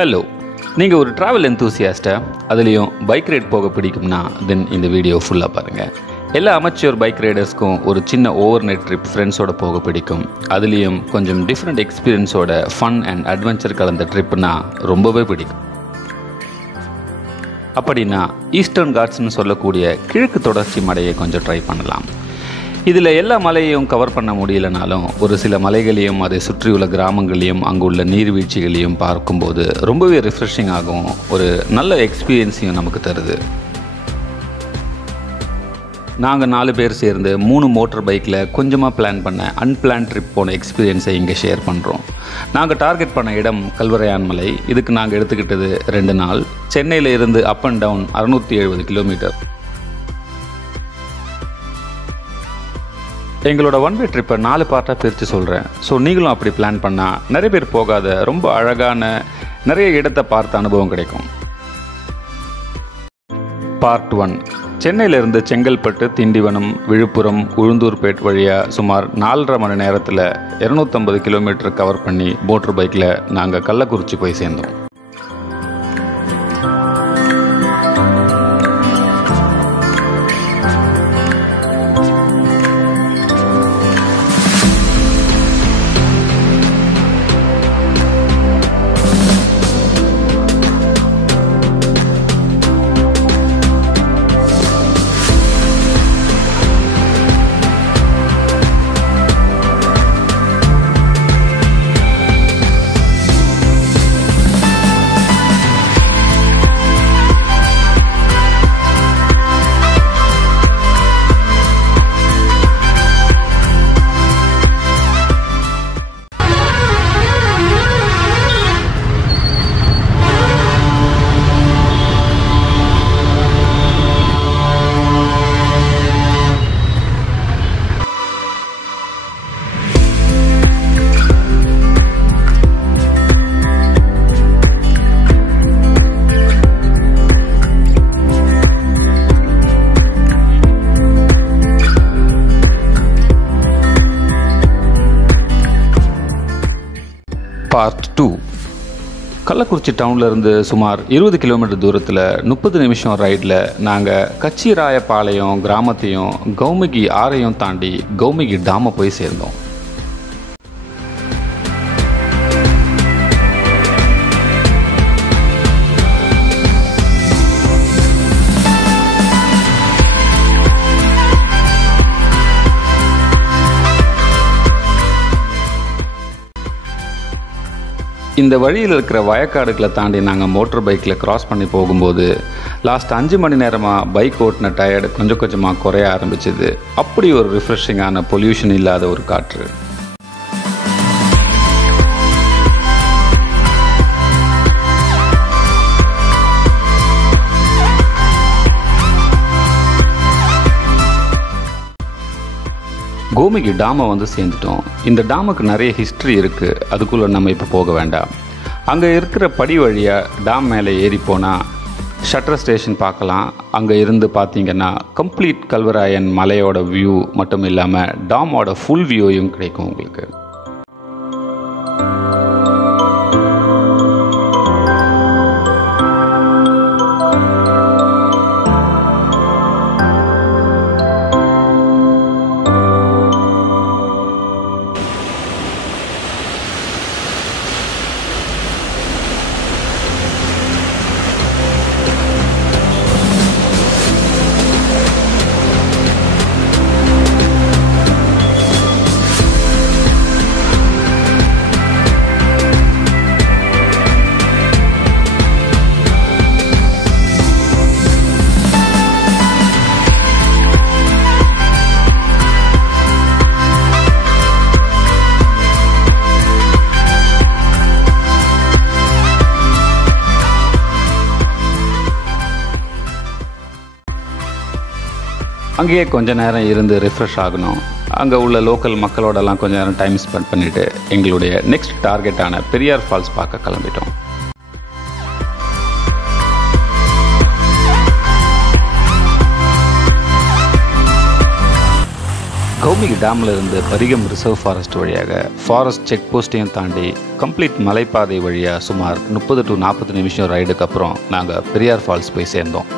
Hello, நீங்கள் ஒரு travel எந்தூசியாஸ்ட்டை அதுலேயும் பைக் ரைட் போக பிடிக்கும்னா தென் இந்த வீடியோ ஃபுல்லாக பாருங்கள். எல்லா அமெச்சூர் பைக் ரைடர்ஸ்க்கும் ஒரு சின்ன ஓவர் நைட் ட்ரிப் ஃப்ரெண்ட்ஸோட போக பிடிக்கும். அதுலேயும் கொஞ்சம் டிஃப்ரெண்ட் எக்ஸ்பீரியன்ஸோட ஃபன் அண்ட் அட்வென்ச்சர் கலந்த ட்ரிப்புனா ரொம்பவே பிடிக்கும். அப்படின்னா ஈஸ்டர்ன் காட்ஸ்னு சொல்லக்கூடிய கிழக்கு தொடர்ச்சி மலையை கொஞ்சம் ட்ரை பண்ணலாம். இதில் எல்லா மலையையும் கவர் பண்ண முடியலனாலும் ஒரு சில மலைகளையும் அதை சுற்றியுள்ள கிராமங்களையும் அங்குள்ள நீர்வீழ்ச்சிகளையும் பார்க்கும்போது ரொம்பவே ரிஃப்ரெஷிங் ஆகும், ஒரு நல்ல எக்ஸ்பீரியன்ஸையும் நமக்கு தருது. நாங்கள் 4 பேர் சேர்ந்து 3 மோட்டர் பைக்கில் கொஞ்சமாக பிளான் பண்ண அன்பிளான் ட்ரிப் போன எக்ஸ்பீரியன்ஸை இங்கே ஷேர் பண்ணுறோம். நாங்கள் டார்கெட் பண்ண இடம் கல்வரையான் மலை. இதுக்கு நாங்கள் எடுத்துக்கிட்டது 2 நாள். சென்னையில் இருந்து அப் அண்ட் டவுன் 670 கிலோமீட்டர். எங்களோட ஒன் வே ட்ரிப்பை 4 பார்ட்டாக பிரித்து சொல்கிறேன். ஸோ நீங்களும் அப்படி பிளான் பண்ணால் நிறைய பேர் போகாத ரொம்ப அழகான நிறைய இடத்தை பார்த்த அனுபவம் கிடைக்கும். பார்ட் 1, சென்னையிலிருந்து செங்கல்பட்டு, திண்டிவனம், விழுப்புரம், உளுந்தூர்பேட் வழியாக சுமார் 4.5 மணி நேரத்தில் 250 கிலோமீட்டர் கவர் பண்ணி மோட்டர் பைக்கில் நாங்கள் கள்ளக்குறிச்சி போய் சேர்ந்தோம். பார்ட் 2, கள்ளக்குறிச்சி டவுன்லேருந்து சுமார் 20 கிலோமீட்டர் தூரத்தில் 30 நிமிஷம் ரைடில் நாங்கள் கச்சிராயபாளையம் கிராமத்தையும் கௌமுகி ஆறையும் தாண்டி கௌமுகி டாமை போய் சேர்ந்தோம். இந்த வழியில் இருக்கிற வயக்காடுகளை தாண்டி நாங்கள் மோட்டர் பைக்கில் கிராஸ் பண்ணி போகும்போது லாஸ்ட் 5 மணி நேரமாக பைக் ஓட்டின டயர்டு கொஞ்சம் கொஞ்சமாக குறைய ஆரம்பிச்சிது. அப்படி ஒரு ரிஃப்ரெஷிங்கான பொல்யூஷன் இல்லாத ஒரு காற்று. கௌமுகி டாமை வந்து சேர்ந்துட்டோம். இந்த டாமுக்கு நிறைய ஹிஸ்ட்ரி இருக்குது, அதுக்குள்ளே நம்ம இப்போ போக வேண்டாம். அங்கே இருக்கிற படி வழியாக டாம் மேலே ஏறி போனால் ஷட்டர் ஸ்டேஷன் பார்க்கலாம். அங்கே இருந்து பார்த்தீங்கன்னா கம்ப்ளீட் கல்வராயன் மலையோட வியூ மட்டும் இல்லாமல் டாமோட ஃபுல் வியூயும் கிடைக்கும் உங்களுக்கு. அங்கேயே கொஞ்ச நேரம் இருந்து ரிஃப்ரெஷ் ஆகணும். அங்கே உள்ள லோக்கல் மக்களோடலாம் கொஞ்ச நேரம் டைம் ஸ்பெண்ட் பண்ணிவிட்டு எங்களுடைய நெக்ஸ்ட் டார்கெட்டான பெரியார் ஃபால்ஸ் பார்க்க கிளம்பிட்டோம். கௌமிகி டேமில் இருந்து பரிகம் ரிசர்வ் ஃபாரஸ்ட் வழியாக ஃபாரஸ்ட் செக் போஸ்ட்டையும் தாண்டி கம்ப்ளீட் மலைப்பாதை வழியாக சுமார் 30 to 40 நிமிஷம் ரைடுக்கு அப்புறம் நாங்கள் பெரியார் ஃபால்ஸ் போய் சேர்ந்தோம்.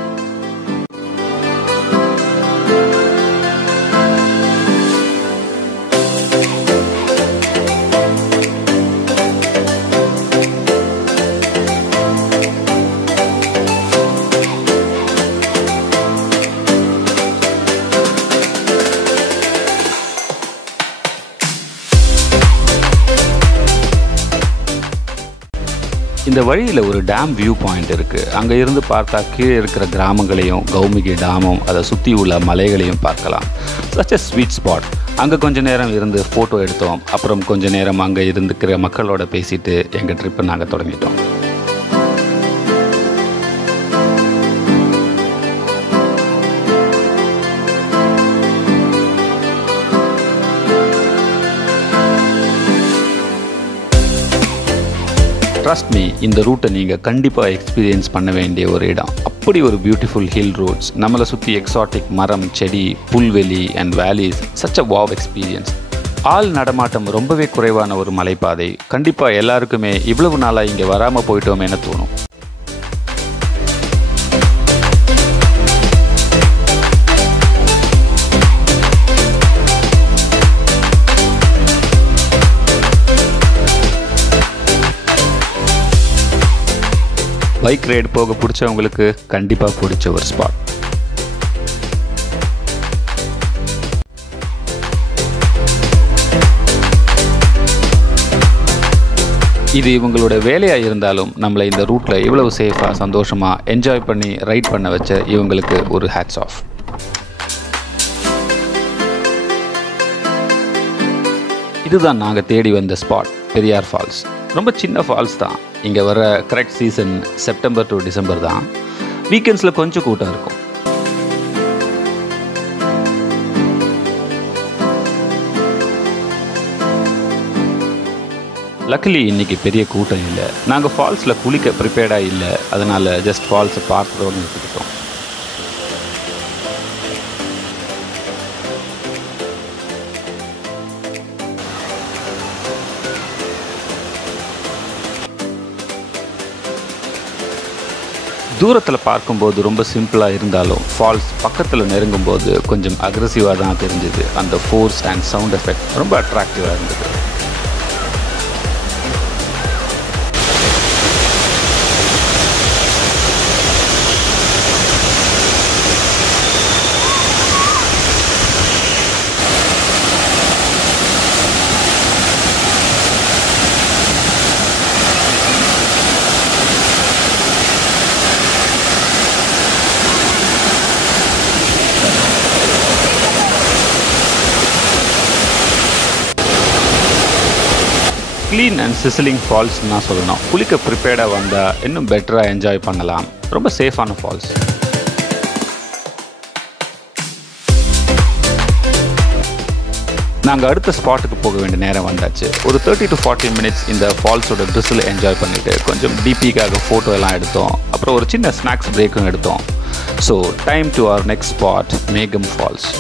இந்த வழியில் ஒரு டேம் வியூ பாயிண்ட் இருக்குது. அங்கே இருந்து பார்த்தா கீழே இருக்கிற கிராமங்களையும் கௌமிகி டேமும் அதை சுற்றி உள்ள மலைகளையும் பார்க்கலாம். Such a sweet spot. அங்கே கொஞ்சம் நேரம் இருந்து ஃபோட்டோ எடுத்தோம். அப்புறம் கொஞ்சம் நேரம் அங்கே இருந்துக்கிற மக்களோட பேசிட்டு எங்கள் ட்ரிப்பை நாங்கள் தொடங்கிட்டோம். ட்ரஸ்ட் மீ, இந்த ரூட்டை நீங்கள் கண்டிப்பாக எக்ஸ்பீரியன்ஸ் பண்ண வேண்டிய ஒரு இடம். அப்படி ஒரு பியூட்டிஃபுல் ஹில் ரோட்ஸ், நம்மளை சுற்றி எக்ஸாட்டிக் மரம், செடி, புல்வெளி and வேலிஸ். Such a wow experience. ஆள் நடமாட்டம் ரொம்பவே குறைவான ஒரு மலைப்பாதை. கண்டிப்பாக எல்லாருக்குமே இவ்வளவு நாளாக இங்கே வராமல் போயிட்டோமேனு தோணும். பைக் ரைடு போக பிடிச்சவங்களுக்கு கண்டிப்பாக பிடிச்ச ஒரு ஸ்பாட். இது இவங்களோட வேலையாக இருந்தாலும் நம்மளை இந்த ரூட்டில் இவ்வளவு சேஃபாக சந்தோஷமாக என்ஜாய் பண்ணி ரைட் பண்ண வச்ச இவங்களுக்கு ஒரு ஹேட்ஸ் ஆஃப். இதுதான் நாங்கள் தேடி வந்த ஸ்பாட், பெரியார் ஃபால்ஸ். ரொம்ப சின்ன ஃபால்ஸ் தான். இங்கே வர correct season September to December தான். வீக்கெண்ட்ஸில் கொஞ்சம் கூட்டம் இருக்கும். லக்கிலி இன்றைக்கி பெரிய கூட்டம் இல்லை. நாங்கள் ஃபால்ஸில் குளிக்க ப்ரிப்பேர்டாக இல்லை. அதனால் ஜஸ்ட் ஃபால்ஸை பார்த்துட்டோன்னு நிறுத்திக்கிட்டோம். தூரத்தில் பார்க்கும்போது ரொம்ப சிம்பிளாக இருந்தாலும் ஃபால்ஸ் பக்கத்தில் நெருங்கும்போது கொஞ்சம் அக்ரெசிவாக தான் தெரிஞ்சுது. அந்த ஃபோர்ஸ் அண்ட் சவுண்ட் எஃபெக்ட் ரொம்ப அட்ராக்டிவாக இருந்தது. க்ளீன் அண்ட் சிசிலிங் ஃபால்ஸ்ன்னு தான் சொல்லணும். குளிக்க ப்ரிப்பேர்டாக வந்தால் இன்னும் பெட்டராக என்ஜாய் பண்ணலாம். ரொம்ப சேஃபான ஃபால்ஸ். நாங்கள் அடுத்த ஸ்பாட்டுக்கு போக வேண்டிய நேரம் வந்தாச்சு. ஒரு 30 to 40 மினிட்ஸ் இந்த ஃபால்ஸோட ட்ரிஸில் என்ஜாய் பண்ணிவிட்டு கொஞ்சம் டிபிக்காக ஃபோட்டோ எல்லாம் எடுத்தோம். அப்புறம் ஒரு சின்ன ஸ்நாக்ஸ் பிரேக்கும் எடுத்தோம். So time to our next spot, Megam falls.